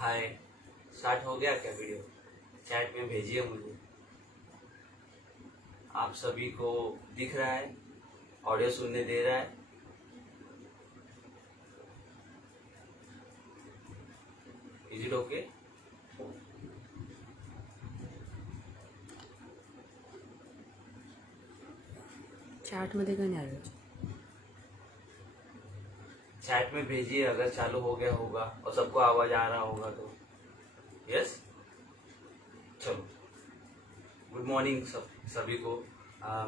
हाय। Start हो गया क्या वीडियो? चैट में भेजिए मुझे। आप सभी को दिख रहा है? ऑडियो सुनने दे रहा है? Is it okay? चॅटमध्ये का नाही आलं? चैट में भेजिए अगर चालू हो गया होगा और सबको आवाज आ रहा होगा तो। यस, चलो। गुड मॉर्निंग सभी को।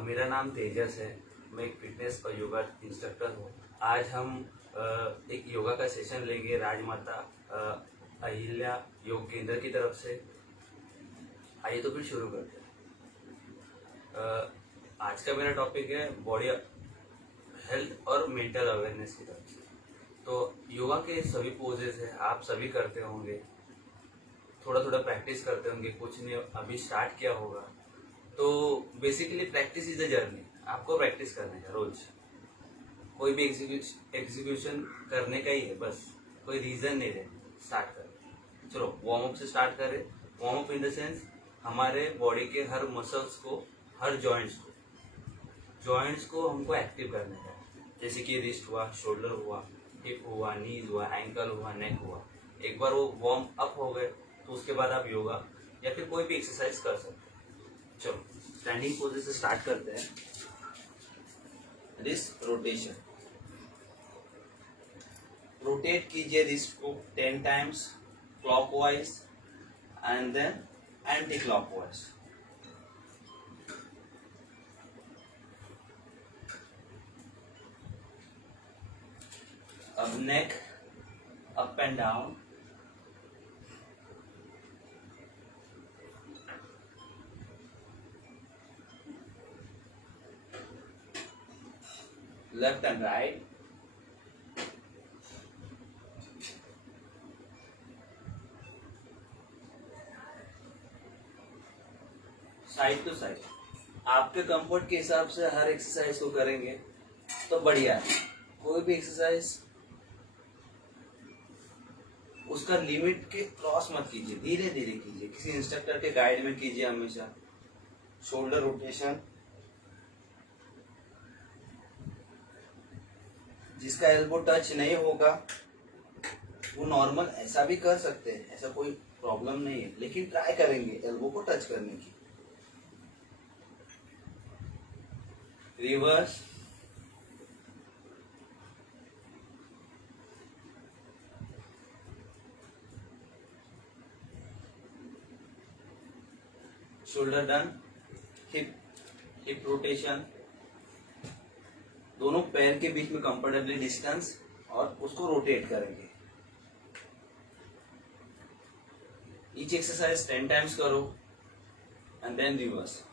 मेरा नाम तेजस है। मैं एक फिटनेस और योगा इंस्ट्रक्टर हूँ। आज हम एक योगा का सेशन लेंगे राजमाता अहिल्या योग केंद्र की तरफ से। आइए तो फिर शुरू करते हैं। आज का मेरा टॉपिक है बॉडी हेल्थ और मेंटल अवेयरनेस की तरफ से। तो योगा के सभी पोजेस है, आप सभी करते होंगे, थोड़ा थोड़ा प्रैक्टिस करते होंगे, कुछ ने अभी स्टार्ट किया होगा। तो basically practice is the journey. आपको प्रैक्टिस करने का रोज कोई भी एग्जीक्यूशन करने का ही है, बस कोई रीजन नहीं है। स्टार्ट करें, चलो वार्म अप से स्टार्ट करें। Warm up in the sense हमारे बॉडी के हर मसल्स को, हर जॉइंट्स को हमको एक्टिव करने का है। जैसे कि रिस्ट हुआ, शोल्डर हुआ, हिप हुआ, नीज हुआ, एंकल हुआ, नेक हुआ। एक बार वो वार्म अप हो गए तो उसके बाद आप योगा या फिर कोई भी एक्सरसाइज कर सकते हैं। चलो स्टैंडिंग पोजीशन से स्टार्ट करते हैं। Wrist rotation. रोटेट कीजिए रिस्ट को 10 times clockwise and then anti clockwise. अब neck up and down. Left and right. Side to side. आपके कंफर्ट के हिसाब से हर एक्सरसाइज को करेंगे तो बढ़िया है। कोई भी एक्सरसाइज उसका लिमिट के क्रॉस मत कीजिए, धीरे धीरे कीजिए, किसी इंस्ट्रक्टर के गाइड में कीजिए हमेशा। शोल्डर रोटेशन, जिसका एल्बो टच नहीं होगा वो नॉर्मल ऐसा भी कर सकते हैं, ऐसा कोई प्रॉब्लम नहीं है, लेकिन ट्राई करेंगे एल्बो को टच करने की। Reverse, shoulder done. Hip rotation, दोनों पैर के बीच में कंफर्टेबली डिस्टेंस और उसको रोटेट करेंगे। ईच एक्सरसाइज 10 टाइम्स करो and then reverse.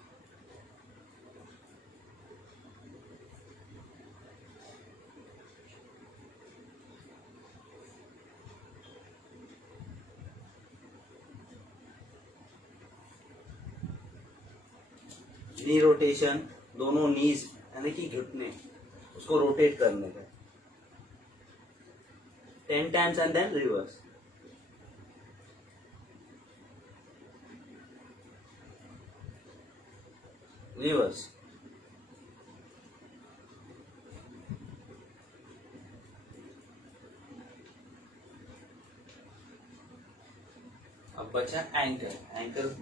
Knee rotation, दोनों नीज यानी कि घुटने उसको रोटेट करने का 10 times and then reverse. Reverse. अब बचा एंकल। एंकल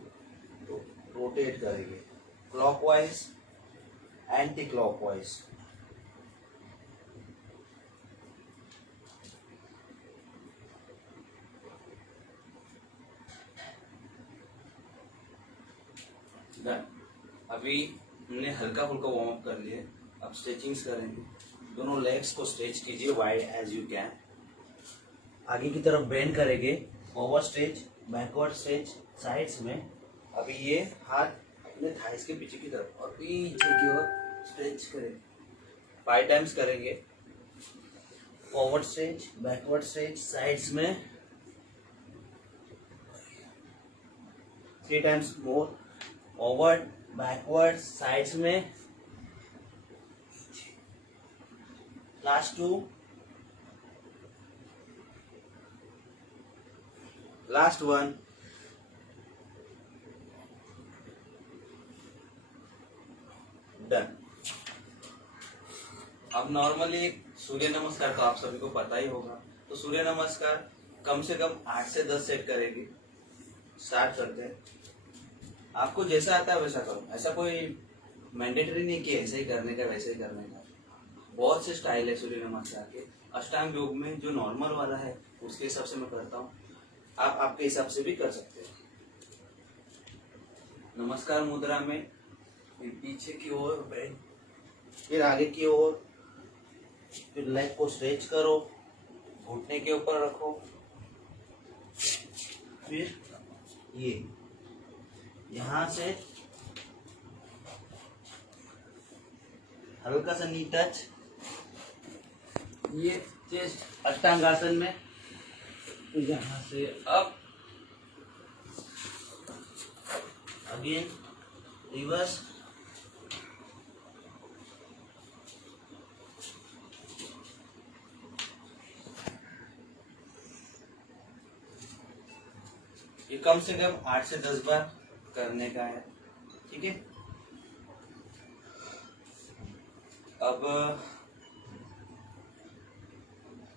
रोटेट करेंगे क्लॉकवाइज, एंटी क्लॉकवाइज। डन। अभी हमने हल्का फुल्का वार्म अप कर लिए, अब स्ट्रेचिंग्स करेंगे। दोनों लेग्स को स्ट्रेच कीजिए वाइड एज यू कैन। आगे की तरफ बेंड करेंगे, forward stretch, backward stretch, sides में। अभी ये हाथ अपने थाइस के पीछे की तरफ और पीछे की ओर स्ट्रेच करें। 5 टाइम्स करेंगे। Forward stretch, backward stretch, sides में। 3 times more. Forward, backward, sides में। लास्ट 2। Last one, done. अब नॉर्मली सूर्य नमस्कार तो आप सभी को पता ही होगा, तो सूर्य नमस्कार कम से कम 8 से 10 सेट करेगी। स्टार्ट करते हैं। आपको जैसा आता है वैसा करो, ऐसा कोई मैंडेटरी नहीं कि ऐसे ही करने का वैसे ही करने का। बहुत से स्टाइल है सूर्य नमस्कार के। अष्टांग योग में जो नॉर्मल वाला है उसके हिसाब से मैं करता हूँ, आप आपके हिसाब से भी कर सकते हो। नमस्कार मुद्रा में फिर पीछे की ओर बैठ, फिर आगे की ओर, फिर लेग को स्ट्रेच करो, घुटने के ऊपर रखो, फिर ये यहां से हल्का सा नी टच, ये चेस्ट अष्टांगासन में, यहां से अप, अगेन रिवर्स, ये कम से कम 8 से 10 बार करने का है, ठीक है। अब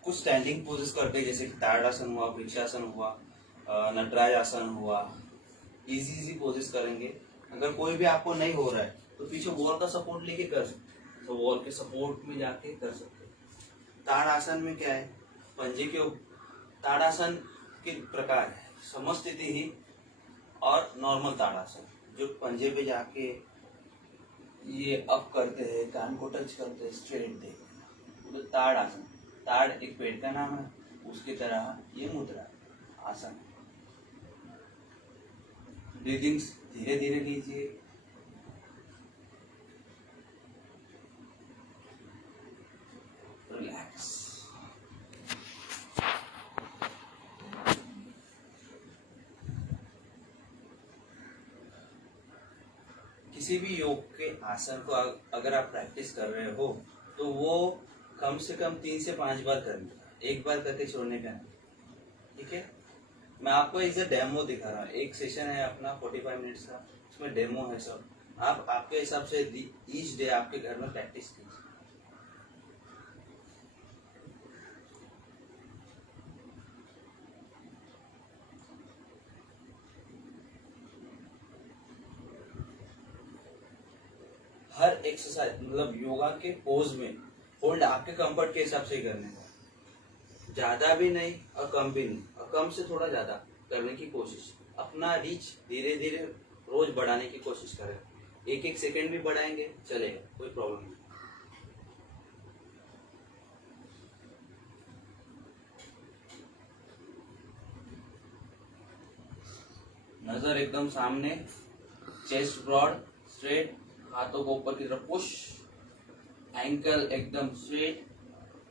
कुछ स्टैंडिंग पोजेस करते हैं, जैसे कि ताड़ासन हुआ, वृक्षासन हुआ, नटराज आसन हुआ। इजी पोजेस करेंगे। अगर कोई भी आपको नहीं हो रहा है तो पीछे वॉल का सपोर्ट लेके कर सकते हैं, तो वॉल के सपोर्ट में जाके कर सकते हैं। ताड़ासन में क्या है, पंजे के ताड़ासन के प्रकार है, समस्थिति ही और नॉर्मल ताड़ासन, जो पंजे पे जाके ये अप करते हैं, कान को टच करते हैं, स्ट्रेट देखते, तो ताड़ासन। ताड़ एक पेड़ का नाम है, उसकी तरह ये मुद्रा आसन। ब्रीदिंग्स धीरे धीरे लीजिए, रिलैक्स। किसी भी योग के आसन को अगर आप प्रैक्टिस कर रहे हो तो वो कम से कम 3 से 5 बार करने का, एक बार करके छोड़ने का नहीं, ठीक है। मैं आपको एक डेमो दिखा रहा हूँ, एक सेशन है अपना 45 मिनट्स का, उसमें डेमो है सब। आप आपके हिसाब से ईच डे आपके घर में प्रैक्टिस कीजिए। हर एक्सरसाइज मतलब योगा के पोज में होल्ड आपके कंफर्ट के हिसाब से ही करने का, ज्यादा भी नहीं और कम भी नहीं, और कम से थोड़ा ज्यादा करने की कोशिश। अपना रीच धीरे धीरे रोज बढ़ाने की कोशिश करें, 1-1 सेकेंड भी बढ़ाएंगे चलेगा, कोई प्रॉब्लम नहीं। नजर एकदम सामने, चेस्ट ब्रॉड स्ट्रेट, हाथों को ऊपर की तरफ पुश, एंकल एकदम स्ट्रेट,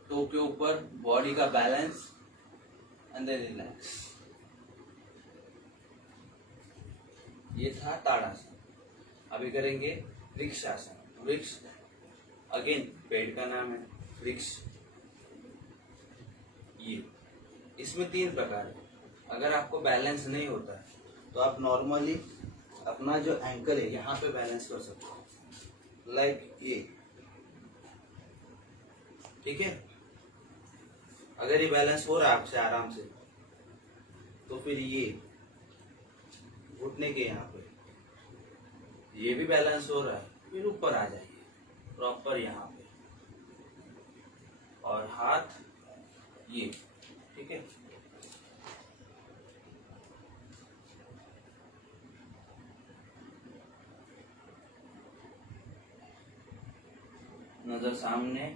टो के ऊपर, बॉडी का बैलेंस, एंड देन रिलैक्स। ये था ताड़ासन। अभी करेंगे वृक्षासन। वृक्ष अगेन पेड़ का नाम है, वृक्ष। ये इसमें 3 प्रकार है। अगर आपको बैलेंस नहीं होता है तो आप नॉर्मली अपना जो एंकल है यहाँ पे बैलेंस कर सकते हो, लाइक ये, ठीक है। अगर ये बैलेंस हो रहा है आपसे आराम से, तो फिर ये घुटने के यहाँ पे ये भी बैलेंस हो रहा है, फिर ऊपर आ जाइए प्रॉपर यहाँ पे, और हाथ ये, ठीक है। नजर सामने,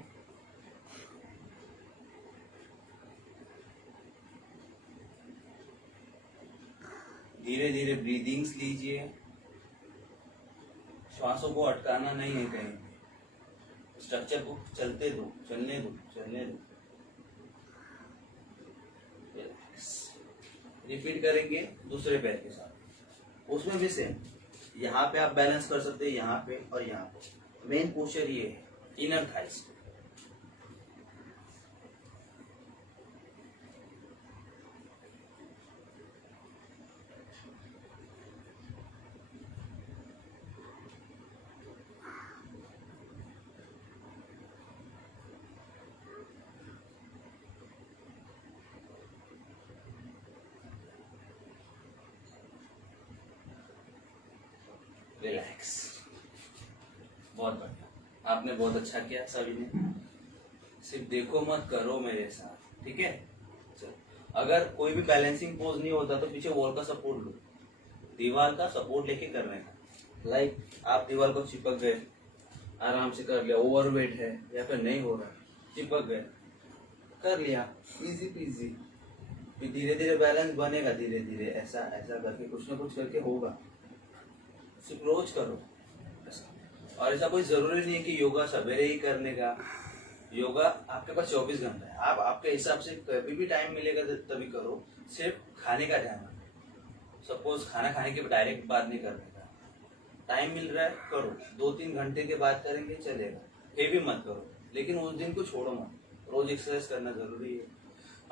धीरे धीरे ब्रीदिंग्स लीजिए, श्वासों को अटकाना नहीं है कहीं, स्ट्रक्चर को चलने दो। रिपीट करेंगे दूसरे पैर के साथ, उसमें भी सेम, यहाँ पे आप बैलेंस कर सकते हैं, यहाँ पे और यहाँ पे। मेन पोस्चर ये है, इनर थाइस। बहुत बढ़िया, आपने बहुत अच्छा किया सभी ने। सिर्फ देखो मत, करो मेरे साथ, ठीक है। चलो, अगर कोई भी बैलेंसिंग पोज नहीं होता तो पीछे वॉल का सपोर्ट लो, दीवार का सपोर्ट लेके करने का। लाइक आप दीवार को चिपक गए, आराम से कर लिया, ओवरवेट है या फिर नहीं हो रहा, चिपक गए, कर लिया, इजी पीजी। फिर धीरे धीरे बैलेंस बनेगा, धीरे धीरे ऐसा ऐसा करके कुछ ना कुछ करके होगा। सिर्फ रोज करो ऐसा। और ऐसा कोई जरूरी नहीं है कि योगा सवेरे ही करने का। योगा आपके पास 24 घंटा है, आप आपके हिसाब से कभी भी टाइम मिलेगा तभी करो। सिर्फ खाने का ध्यान रखो। सपोज खाना खाने के डायरेक्ट बात नहीं करने का, टाइम मिल रहा है करो, 2-3 घंटे के बाद करेंगे चलेगा, हेवी मत करो, लेकिन उस दिन को छोड़ो मत। रोज एक्सरसाइज करना जरूरी है।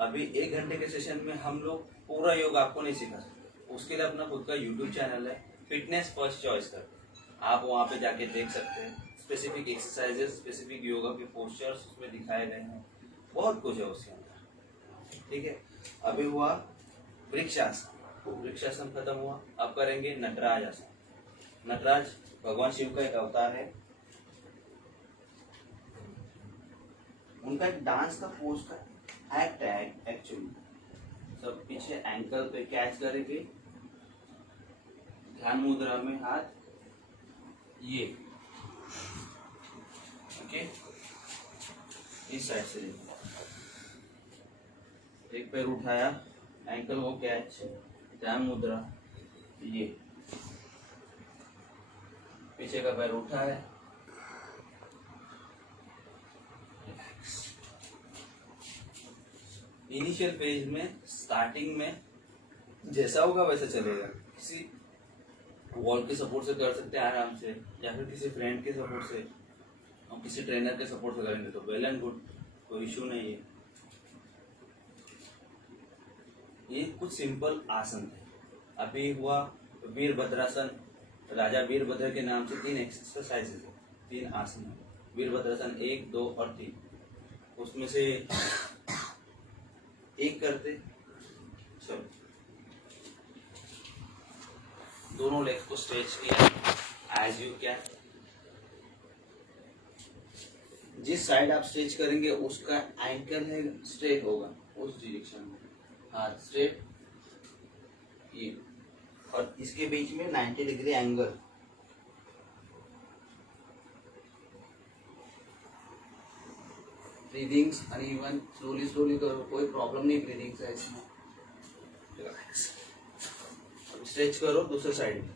अभी 1 घंटे के सेशन में हम लोग पूरा योग आपको नहीं सिखा सकते, उसके लिए अपना खुद का यूट्यूब चैनल है, फिटनेस फर्स्ट चॉइस करके आप वहाँ पे जाके देख सकते हैं। स्पेसिफिक एक्सरसाइजेस, स्पेसिफिक योगा के पोस्चर्स उसमें दिखाए गए हैं, बहुत कुछ है उसके अंदर, ठीक है। अभी हुआ वृक्षासन, वृक्षासन खत्म हुआ, अब करेंगे नटराज आसन। नटराज भगवान शिव का एक अवतार है, उनका एक डांस का पोज का एक्ट है एक्चुअली। सब पीछे एंकल पे कैच करेंगे, ध्यान मुद्रा में हाथ ये, ओके, इस साइड से एक पैर उठाया, एंकल को कैच, ध्यान मुद्रा ये, पीछे का पैर उठा है, इनिशियल फेज में स्टार्टिंग में जैसा होगा वैसा चलेगा। किसी वॉल के सपोर्ट से कर सकते हैं आराम से, या फिर किसी फ्रेंड के सपोर्ट से, हम किसी ट्रेनर के सपोर्ट से करेंगे तो वेल एंड गुड, कोई इशू नहीं है। ये कुछ सिंपल आसन थे। अभी हुआ वीरभद्रासन, राजा वीरभद्र के नाम से 3 एक्सरसाइजेज है, 3 आसन है। वीरभद्रासन 1, 2 और 3, उसमें से एक करते। चलो, दोनों लेग्स को स्ट्रेच किया एज यू कैन। जिस साइड आप स्ट्रेच करेंगे उसका एंकल है स्ट्रेट होगा, उस डायरेक्शन में हाथ स्ट्रेट, ये, और इसके बीच में 90 degree angle. Breathings uneven, slowly slowly करो, कोई प्रॉब्लम नहीं ब्रीदिंग से इसमें। स्ट्रेच करो दूसरे साइड में,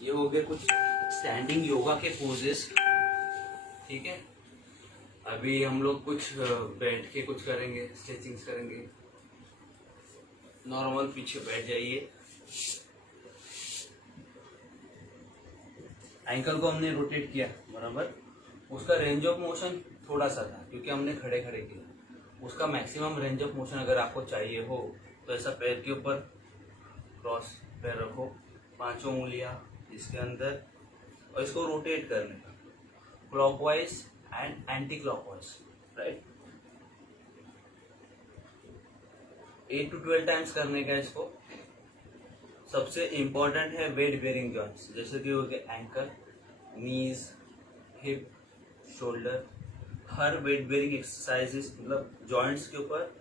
ये हो गए कुछ स्टैंडिंग योगा के पोजेस, ठीक है। अभी हम लोग कुछ बैठ के कुछ करेंगे, स्ट्रेचिंग्स करेंगे। नॉर्मल पीछे बैठ जाइए, एंकल को हमने रोटेट किया बराबर, उसका रेंज ऑफ मोशन थोड़ा सा था क्योंकि हमने खड़े खड़े किया। उसका मैक्सिमम रेंज ऑफ मोशन अगर आपको चाहिए हो तो ऐसा पैर के ऊपर क्रॉस पैर रखो, 5 उंगलियां इसके अंदर, और इसको रोटेट करने का clockwise and anti clockwise, right. 8 to 12 times करने का इसको। सबसे इम्पोर्टेंट है वेट बेयरिंग जॉइंट्स, जैसे कि हो गए एंकल, नीज, हिप, शोल्डर। हर वेट बेयरिंग एक्सरसाइजेस मतलब जॉइंट्स के ऊपर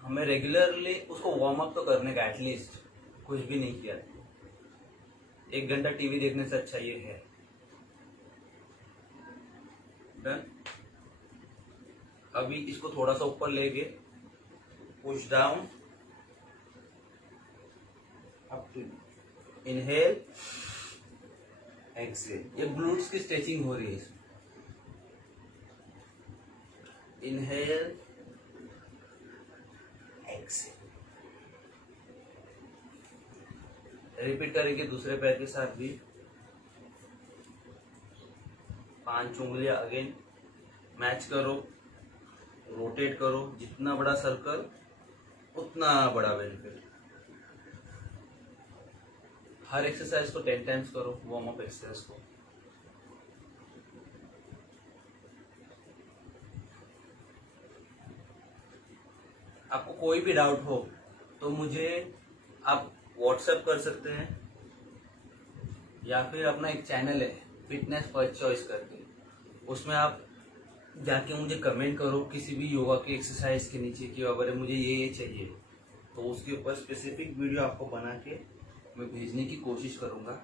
हमें रेगुलरली उसको वार्म अप तो करने का, एटलीस्ट कुछ भी नहीं किया। 1 घंटा टीवी देखने से अच्छा ये है। डन। अभी इसको थोड़ा सा ऊपर लेके push down, up two, inhale, exhale. ये ग्लूट्स की स्ट्रेचिंग हो रही है इसमें। Inhale, exhale. रिपीट करेंगे दूसरे पैर के साथ भी। 5 उंगलियां अगेन मैच करो, रोटेट करो, जितना बड़ा सर्कल उतना बड़ा बेनिफिट। हर एक्सरसाइज को 10 टाइम्स करो, वार्म अप एक्सरसाइज को। कोई भी डाउट हो तो मुझे आप व्हाट्सएप कर सकते हैं, या फिर अपना एक चैनल है फिटनेस फर्स्ट चॉइस करके, उसमें आप जाके मुझे कमेंट करो किसी भी योगा की एक्सरसाइज के नीचे कि अगर मुझे ये चाहिए, तो उसके ऊपर स्पेसिफिक वीडियो आपको बना के मैं भेजने की कोशिश करूँगा।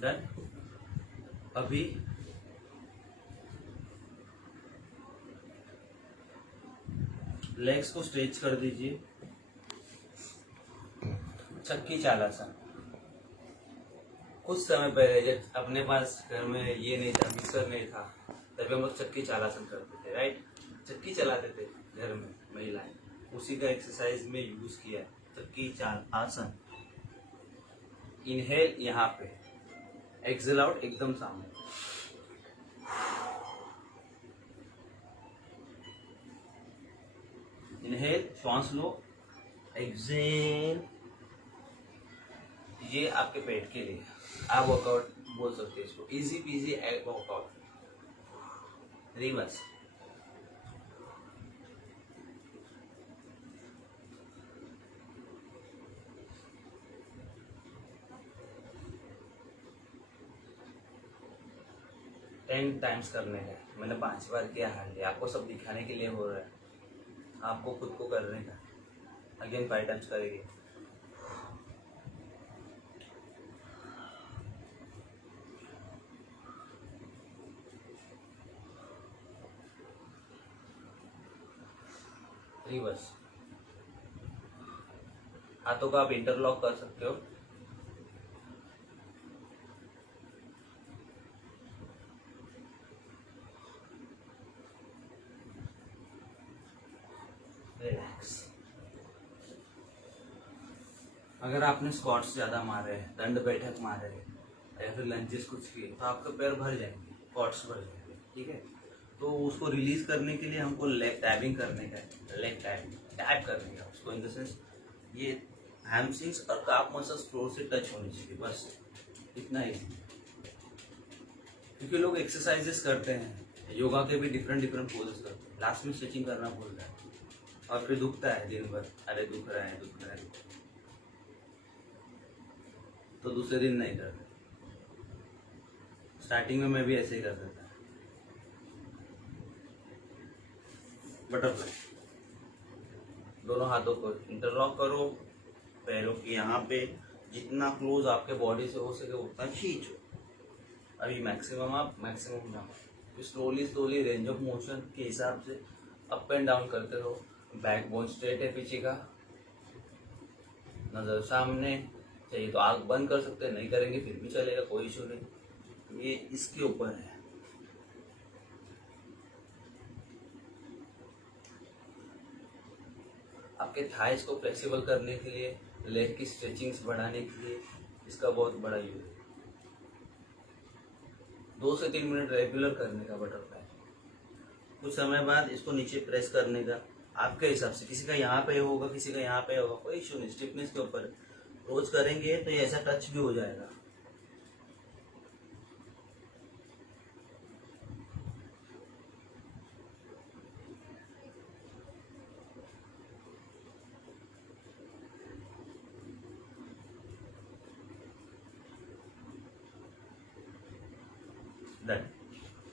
डन। अभी लेग्स को स्ट्रेच कर दीजिए। चक्की चालासन। कुछ समय पहले जब अपने पास घर में ये नहीं था, मिक्सर नहीं था, तभी हम लोग चक्की चालासन करते थे, राइट। चक्की चलाते थे घर में महिलाएं, उसी का एक्सरसाइज में यूज किया है, चक्की चाल आसन। इनहेल यहाँ पे, एक्सेल आउट एकदम सामने। इनहेल, श्वास लो, एक्सेल। ये आपके पेट के लिए आप वर्कआउट बोल सकते हैं इसको, easy PG workout. Reverse. Ten times करने का, मैंने 5 बार किया हार्डली, आपको सब दिखाने के लिए हो रहा है, आपको खुद को करने का। अगेन 5 टाइम्स करेंगे। रिवर्स। हाथों को आप इंटरलॉक कर सकते हो। रिलैक्स। अगर आपने स्क्वाट्स ज्यादा मारे हैं, दंड बैठक मारे हैं, या फिर लंचेस कुछ किए, तो आपके पैर भर जाएंगे, क्वाड्स भर जाएंगे, ठीक है। तो उसको रिलीज करने के लिए हमको लेग टैपिंग करने का है, लेग टैप करने का उसको, इन द सेंस ये हैमस्ट्रिंग्स और काफ मसल्स फ्लोर से टच होनी चाहिए, बस इतना ही। क्योंकि लोग एक्सरसाइजेस करते हैं, योगा के भी डिफरेंट पोजेस करते हैं, लास्ट में स्ट्रेचिंग करना भूलता है और फिर दुखता है दिन भर, अरे दुख रहा है, तो दूसरे दिन नहीं करते। स्टार्टिंग में मैं भी ऐसे ही करता था। बटरफ्लाई। दोनों हाथों को इंटरलॉक करो, पैरों की यहाँ पे जितना क्लोज आपके बॉडी से हो सके उतना खींचो। अभी मैक्सिमम जाओ, स्लोली रेंज ऑफ मोशन के हिसाब से अप एंड डाउन करते रहो। बैक बोन स्ट्रेट है पीछे का, नजर सामने, चाहिए तो आंख बंद कर सकते हैं, नहीं करेंगे फिर भी चलेगा, कोई इशू नहीं। ये इसके ऊपर है। आपके थाइस को फ्लेक्सिबल करने के लिए, लेग की स्ट्रेचिंग्स बढ़ाने के लिए इसका बहुत बड़ा यूज है। 2 से 3 मिनट रेगुलर करने का बटरफ्लाई। कुछ समय बाद इसको नीचे प्रेस करने का, आपके हिसाब से, किसी का यहाँ पे होगा, किसी का यहाँ पे होगा, कोई इशू नहीं, स्टिफनेस के ऊपर। रोज करेंगे तो ये ऐसा टच भी हो जाएगा।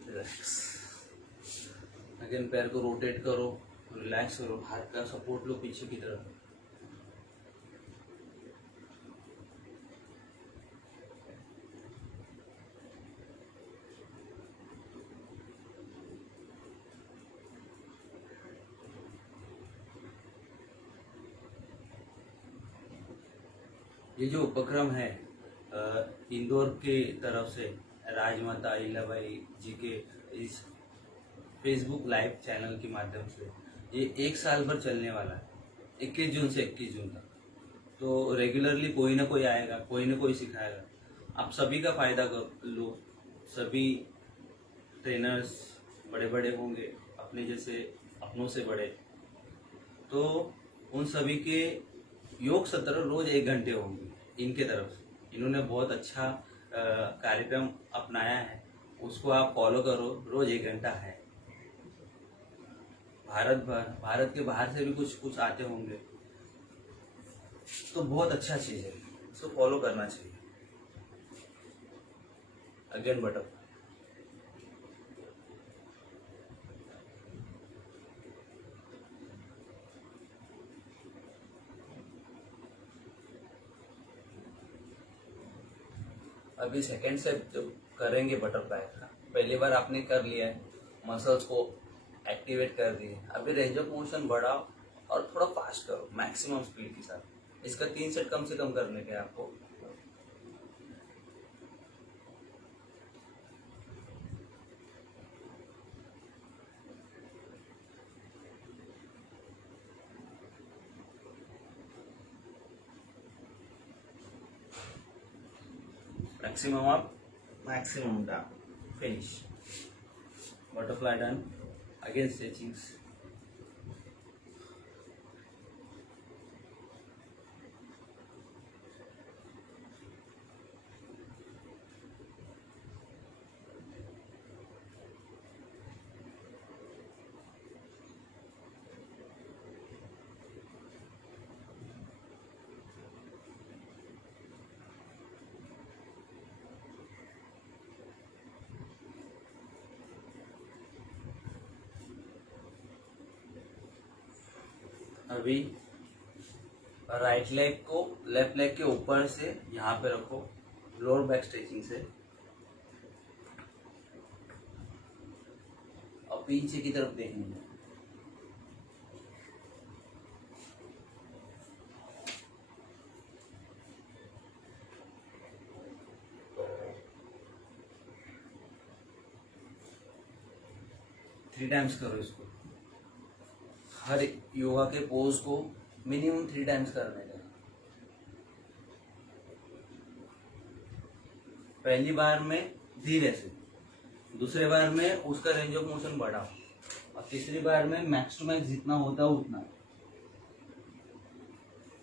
रिलैक्स। अगेन पैर को रोटेट करो, रिलैक्स करो, हाथ का सपोर्ट लो पीछे की तरफ। ये जो उपक्रम है इंदौर के तरफ से राजमाता अहिल्याबाई जी के इस फेसबुक लाइव चैनल के माध्यम से, ये 1 साल भर चलने वाला है, 21 जून से 21 जून तक। तो रेगुलरली कोई ना कोई आएगा, कोई ना कोई सिखाएगा। आप सभी का फायदा लो। सभी ट्रेनर्स बड़े बड़े होंगे, अपने जैसे अपनों से बड़े, तो उन सभी के योग सत्र रोज 1 घंटे होंगे इनके तरफ से। इन्होंने बहुत अच्छा कार्यक्रम अपनाया है, उसको आप फॉलो करो। रोज 1 घंटा है। भारत के बाहर से भी कुछ कुछ आते होंगे, तो बहुत अच्छा चीज़ है, इसको फॉलो करना चाहिए। Again butterfly. अभी सेकेंड स्टेप जब करेंगे बटरफ्लाई का, पहली बार आपने कर लिया है, मसल्स को एक्टिवेट कर दिए, अभी रेंज ऑफ मोशन बढ़ाओ और थोड़ा फास्ट करो मैक्सिमम स्पीड के साथ। इसका 3 सेट कम से कम करने के आपको। Maximum up, maximum down, finish. Butterfly done. Again stretchings. अभी राइट लेग को लेफ्ट लेग के ऊपर से यहाँ पे रखो, लोअर बैक स्ट्रेचिंग से, और पीछे की तरफ देखेंगे। थ्री टाइम्स करो इसको। हर योगा के पोज को मिनिमम 3 टाइम्स करने का। पहली बार में धीरे से, दूसरे बार में उसका रेंज ऑफ मोशन बढ़ाओ, और तीसरी बार में मैक्स टू मैक्स जितना होता है उतना।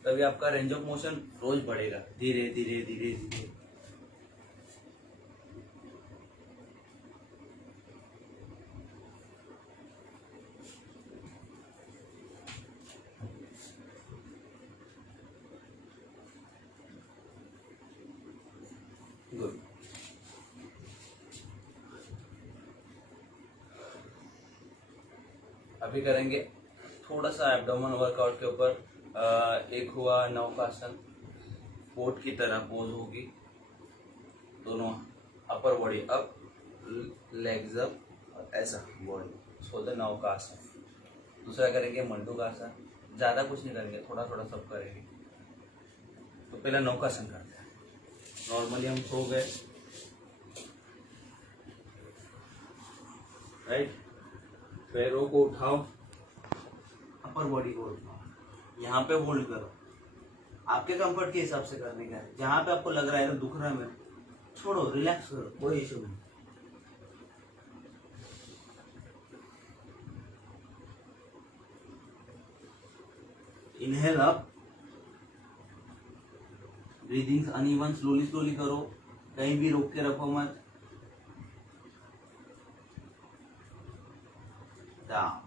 तभी आपका रेंज ऑफ मोशन रोज बढ़ेगा, धीरे धीरे धीरे धीरे। गुड। अभी करेंगे थोड़ा सा एब्डोमेन वर्कआउट के ऊपर। एक हुआ नौकासन, बोट की तरह पोज होगी, दोनों upper body up, legs up, और ऐसा बॉडी, बोलते नौकासन। दूसरा करेंगे मंडूकासन, ज़्यादा कुछ नहीं करेंगे, थोड़ा थोड़ा सब करेंगे। तो पहला नौकासन करते हैं। नॉर्मली हम सो गए, राइट, पैरों को उठाओ, अपर बॉडी को उठाओ, यहाँ पे होल्ड करो। आपके कंफर्ट के हिसाब से करने का है। जहाँ पे आपको लग रहा है तो दुख रहा है, मेरे छोड़ो, रिलैक्स करो, कोई इशू नहीं। Inhale up, breathing uneven, slowly slowly करो, कहीं भी रोक के रखो मत। डाउन।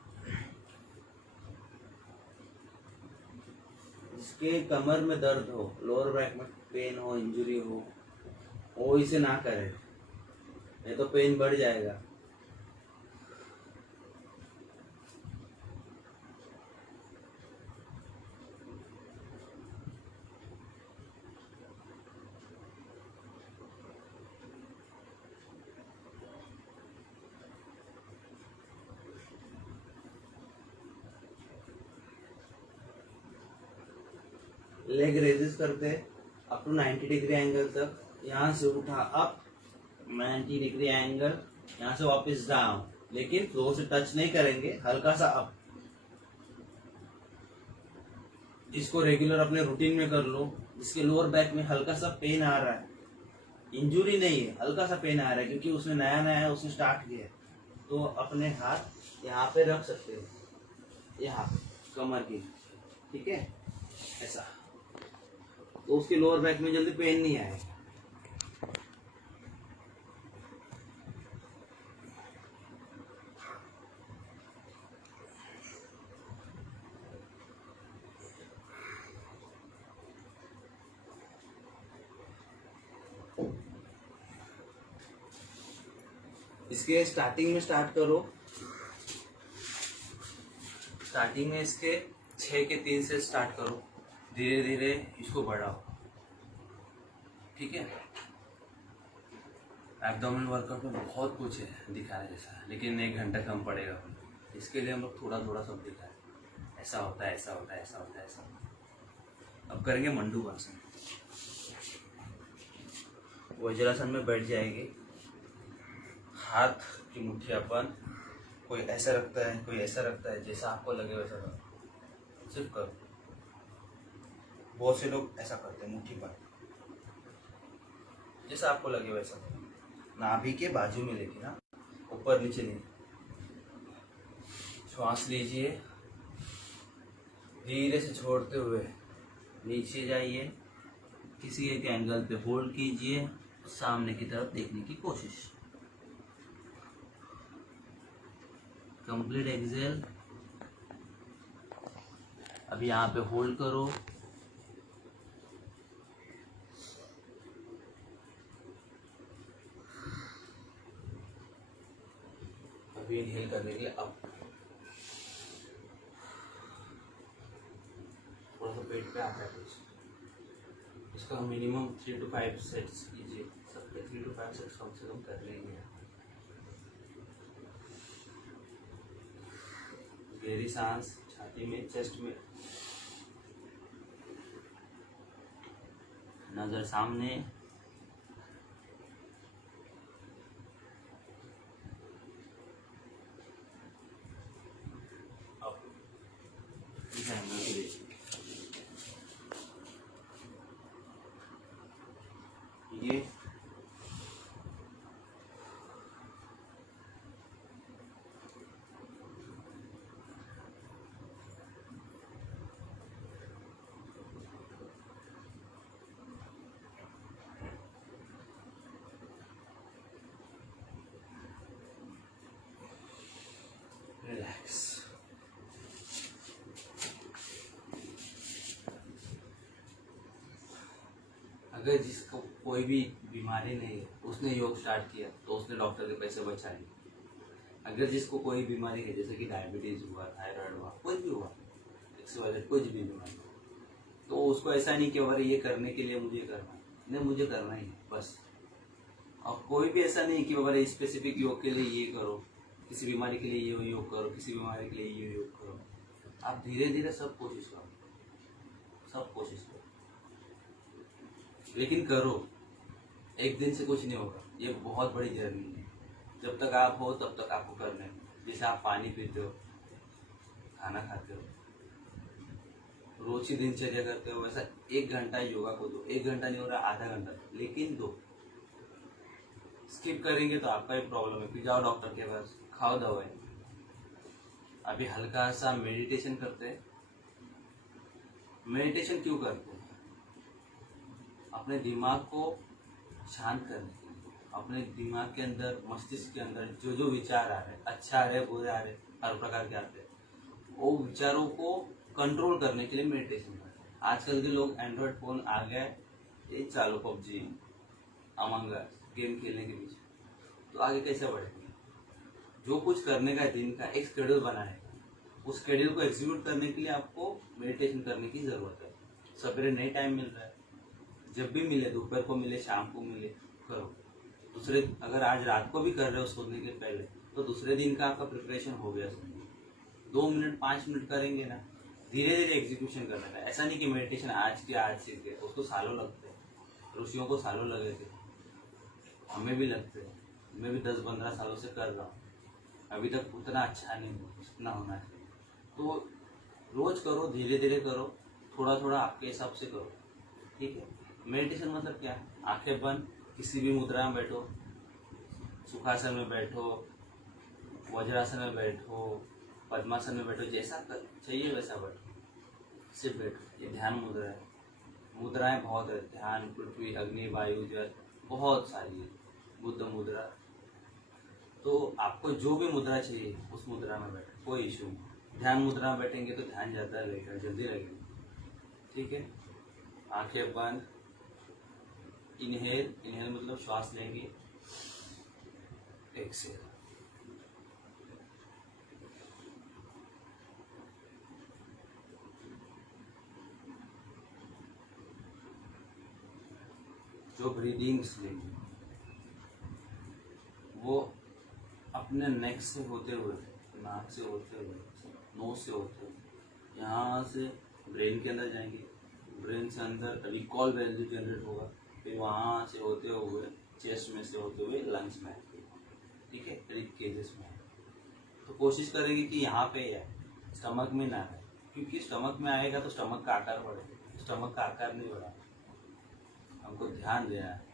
जिसके कमर में दर्द हो, लोअर बैक में पेन हो, इंजरी हो, वो इसे ना करे, नहीं तो पेन बढ़ जाएगा। लेग रेजिस करते अप टू 90 डिग्री एंगल तक, यहाँ से उठा अप 90 डिग्री एंगल, यहाँ से वापस डाउन, लेकिन फ्लोर से टच नहीं करेंगे, हल्का सा अप। इसको रेगुलर अपने रूटीन में कर लो। जिसके लोअर बैक में हल्का सा पेन आ रहा है, इंजुरी नहीं है, हल्का सा पेन आ रहा है क्योंकि उसने नया नया है, उसने स्टार्ट किया है, तो अपने हाथ यहाँ पे रख सकते हो, यहाँ कमर की, ठीक है, ऐसा, तो उसके लोअर बैक में जल्दी पेन नहीं आएगा। इसके स्टार्टिंग में स्टार्ट करो। स्टार्टिंग में इसके 6 के 3 से स्टार्ट करो, धीरे धीरे इसको बढ़ाओ, ठीक है। एब्डोमिनल वर्कआउट में बहुत कुछ है दिखाने जैसा, लेकिन 1 घंटा कम पड़ेगा। इसके लिए हम लोग थोड़ा थोड़ा सब दिखाएं, ऐसा होता है, ऐसा होता है, ऐसा होता है, ऐसा होता है। अब करेंगे मंडूकासन। वज्रासन में बैठ जाएंगे, हाथ की मुट्ठी अपन कोई ऐसा रखता है, कोई ऐसा रखता है, जैसा आपको लगे वैसा करो, सिर्फ करो। बहुत से लोग ऐसा करते हैं, मुट्ठी पर, जैसा आपको लगे वैसा करो। नाभि के बाजू में लेके ना, ऊपर नीचे नहीं। श्वास लीजिए, धीरे से छोड़ते हुए नीचे जाइए, किसी एक एंगल पे होल्ड कीजिए, सामने की तरफ देखने की कोशिश। Complete exhale. अब यहाँ पे होल्ड करो, अभी इनहेल करने के लिए अब थोड़ा सा पेट पे आता है। इसका मिनिमम 3 to 5 सेट्स कीजिए, सबके 3 to 5 सेट्स कम से कम कर लेंगे। गहरी सांस छाती में, चेस्ट में, नजर सामने। अब इस एंगल से देखिए, ये रिलैक्स। अगर जिसको कोई भी बीमारी नहीं है, उसने योग स्टार्ट किया तो उसने डॉक्टर के पैसे बचा लिए। अगर जिसको कोई बीमारी है, जैसे कि डायबिटीज हुआ, थायराइड हुआ, कोई भी हुआ, XYZ कोई भी बीमारी, तो उसको ऐसा नहीं कि अरे ये करने के लिए मुझे करना है, नहीं मुझे करना ही है बस। और कोई भी ऐसा नहीं कि अरे स्पेसिफिक योग के लिए ये करो, किसी बीमारी के लिए ये योग करो, किसी बीमारी के लिए ये योग करो। आप धीरे धीरे सब कोशिश करो, सब कोशिश करो, लेकिन करो। एक दिन से कुछ नहीं होगा, ये बहुत बड़ी जर्नी है। जब तक आप हो तब तक आपको करना है। जैसे आप पानी पीते हो, खाना खाते हो, रोज की दिनचर्या करते हो, वैसा 1 घंटा योगा को दो। 1 घंटा नहीं हो रहा, आधा घंटा, लेकिन दो। स्किप करेंगे तो आपका ही प्रॉब्लम है, फिर जाओ डॉक्टर के पास, खाओ दवाई। अभी हल्का सा मेडिटेशन करते हैं। मेडिटेशन क्यों करते हैं? अपने दिमाग को शांत करने के लिए, अपने दिमाग के अंदर, मस्तिष्क के अंदर जो जो विचार आ रहे हैं, अच्छा आ रहे, बुरे आ रहे, हर प्रकार के आते हैं, वो विचारों को कंट्रोल करने के लिए मेडिटेशन करते हैं। आजकल के लोग एंड्रॉयड फोन आ गए, ये चालू पबजी, अमंग अस, गेम खेलने के बीच, तो आगे कैसे बढ़ेंगे? जो कुछ करने का दिन का एक शेड्यूल बनाएगा, उस शेड्यूल को एग्जीक्यूट करने के लिए आपको मेडिटेशन करने की जरूरत है। सवेरे नहीं टाइम मिल रहा है, जब भी मिले, दोपहर को मिले, शाम को मिले, करो। दूसरे, अगर आज रात को भी कर रहे हो सोने के पहले, तो दूसरे दिन का आपका प्रिपरेशन हो गया। 2 मिनट 5 मिनट करेंगे ना, धीरे धीरे एग्जीक्यूशन करना है। ऐसा नहीं कि मेडिटेशन आज के आज सीख गए, उसको सालों लगते हैं। ऋषियों को सालों लगे थे, हमें भी लगते हैं। मैं भी 10-15 सालों से कर रहा हूँ, अभी तक उतना अच्छा नहीं हुआ जितना होना चाहिए। तो रोज करो, धीरे धीरे करो, थोड़ा थोड़ा आपके हिसाब से करो, ठीक है। मेडिटेशन मतलब क्या? आंखें बंद, किसी भी मुद्रा में बैठो, सुखासन में बैठो, वज्रासन में बैठो, पद्मासन में बैठो, जैसा चाहिए वैसा बैठो, सिर्फ बैठो। ये ध्यान मुद्रा है। मुद्राएं बहुत है, ध्यान, पृथ्वी, अग्नि, वायु, जल, बहुत सारी है। बुद्ध मुद्रा। तो आपको जो भी मुद्रा चाहिए उस मुद्रा में बैठो, कोई इशू नहीं। ध्यान मुद्रा में बैठेंगे तो ध्यान ज़्यादा लगेगा, जल्दी लगेगा, ठीक है। आंखें बंद, इनहेल, इनहेल मतलब श्वास लेंगे, एक्सेल। जो ब्रीदिंग्स लेंगे वो अपने नेक से होते हुए, नाक से होते हुए, नोज से होते हुए यहाँ से ब्रेन के अंदर जाएंगे, ब्रेन से अंदर रिकॉल वैल्यू जनरेट होगा, फिर वहाँ से होते हुए चेस्ट में से होते हुए लंग्स में आएंगे, ठीक है, रिब केजेस में। तो कोशिश करेंगे कि यहाँ पे है, स्टमक में ना है, क्योंकि स्टमक में आएगा तो स्टमक का आकार बढ़ेगा, स्टमक का आकार नहीं बढ़ा, हमको ध्यान देना है।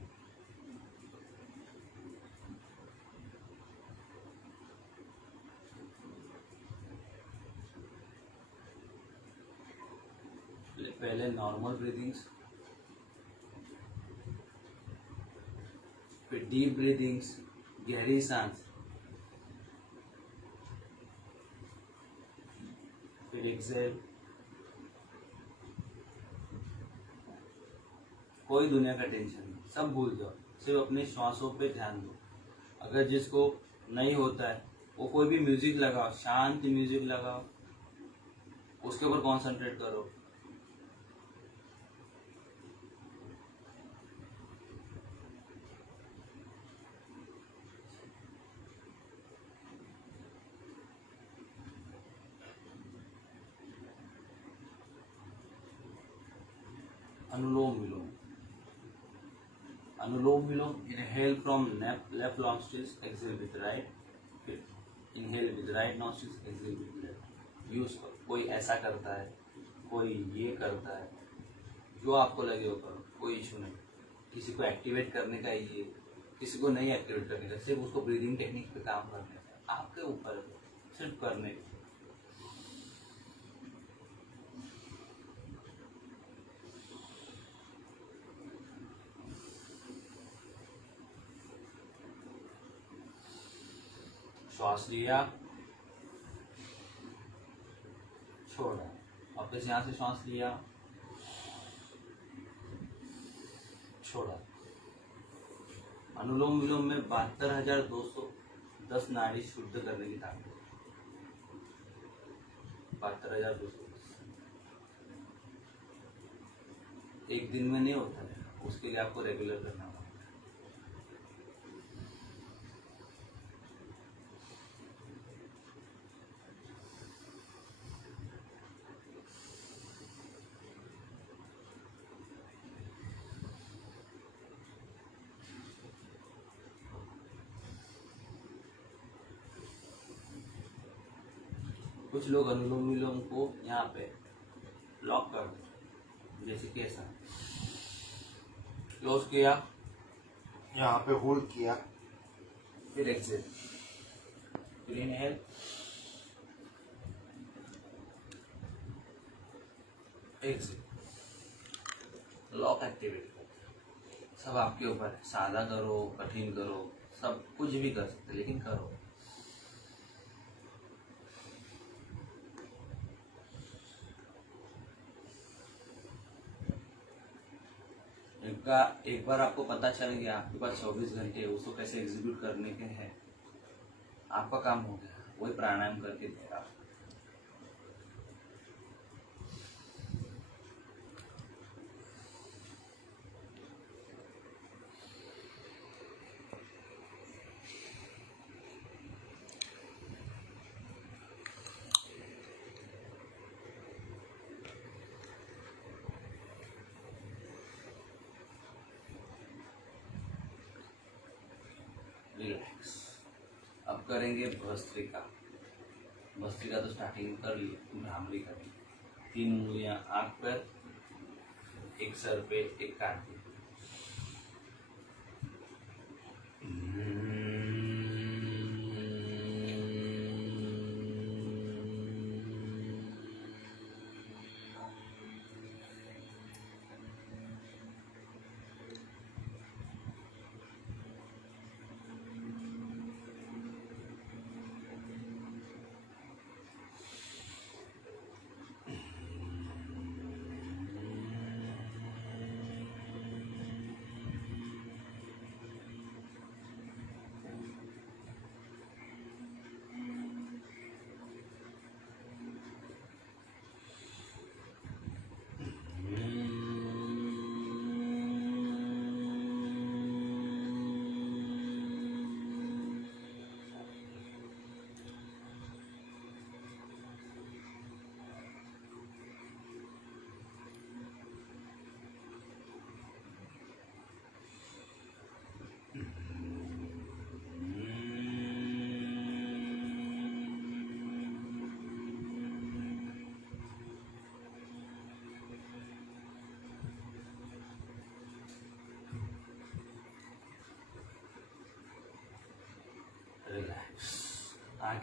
पहले नॉर्मल ब्रीदिंग्स, फिर डीप ब्रीदिंग्स, गहरी सांस, फिर एक्सेल। कोई दुनिया का टेंशन नहीं, सब भूल जाओ, सिर्फ अपने श्वासों पे ध्यान दो। अगर जिसको नहीं होता है वो कोई भी म्यूजिक लगाओ, शांत म्यूजिक लगाओ, उसके ऊपर कॉन्सेंट्रेट करो। Anulom Vilom, Anulom Vilom, inhale from left nostrils, exhale with right, फिर inhale with right nostrils, exhale with left. Use करो, कोई ऐसा करता है, कोई ये करता है, जो आपको लगे वो करो, कोई इशू नहीं। किसी को एक्टिवेट करने का ये, किसी को नहीं एक्टिवेट करने का, सिर्फ उसको ब्रीदिंग टेक्निक पे काम करने का, आपके ऊपर है, सिर्फ करने का। श्वास लिया, छोड़ा, वापस यहाँ से श्वास लिया, छोड़ा। अनुलोम विलोम में 72,210 नाड़ी शुद्ध करने की ताकत, 72,210। एक दिन में नहीं होता है, उसके लिए आपको रेगुलर करना होगा। कुछ लोग अनुलोम विलोम को यहाँ पे लॉक कर दो, जैसे कि ऐसा क्लोज किया, यहाँ पे होल्ड किया, फिर एक्सेल, फिर इनहेल, एक्सेल, लॉक एक्टिवेट करो। सब आपके ऊपर है, सादा करो, कठिन करो, सब कुछ भी कर सकते, लेकिन करो। एक बार आपको पता चल गया आपके पास 24 घंटे, उसको कैसे एग्जीक्यूट करने के हैं, आपका काम हो गया, वही प्राणायाम करके देगा। रिलैक्स। अब करेंगे भस्त्रिका। भस्त्रिका तो स्टार्टिंग में कर ली, भ्रामरी करेंगे। 3 उंगलियां आंख पर, एक सर पे, एक कान पे।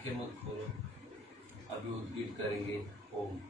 आंखें मत खोलो, अभी उद्गीत करेंगे ओम।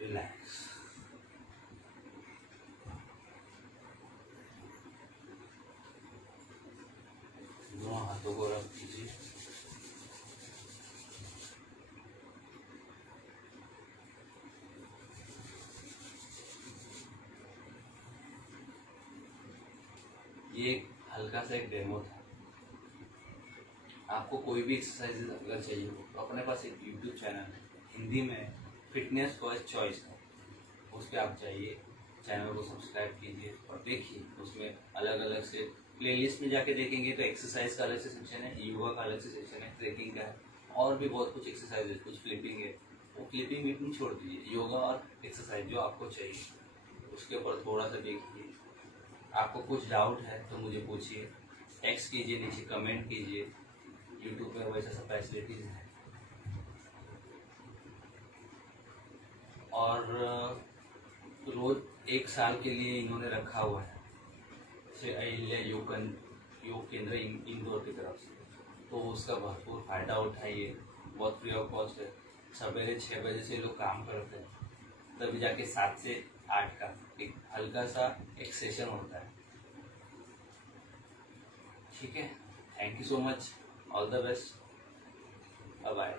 रिलैक्स। दोनों हाथों को रख दीजिए। ये एक हल्का सा एक डेमो था। आपको कोई भी एक्सरसाइज अगर चाहिए हो तो अपने पास एक यूट्यूब चैनल है, हिंदी में फिटनेस फर्स्ट चॉइस है, उस पर आप जाइए, चैनल को सब्सक्राइब कीजिए और देखिए। उसमें अलग अलग से प्लेलिस्ट में जाके देखेंगे तो एक्सरसाइज का अलग से सेक्शन है, योगा का अलग से सेक्शन है, ट्रेकिंग का है, और भी बहुत कुछ एक्सरसाइज है, कुछ फ्लिपिंग है। वो फ्लिपिंग मीटिंग छोड़ दीजिए, योगा और एक्सरसाइज जो आपको चाहिए उसके ऊपर थोड़ा सा देखिए। आपको कुछ डाउट है तो मुझे पूछिए, टेक्स्ट कीजिए, नीचे कमेंट कीजिए। यूट्यूब में वैसा सब फैसिलिटीज है। और रोज 1 साल के लिए इन्होंने रखा हुआ है श्री अहिल्या योग केंद्र इंदौर की तरफ से, तो उसका भरपूर फायदा उठाइए। बहुत फ्री ऑफ कॉस्ट है। सवेरे 6 बजे से लोग काम करते हैं, तभी जाके 7 से 8 का एक हल्का सा एक सेशन होता है। ठीक है, thank you so much, all the best, bye bye.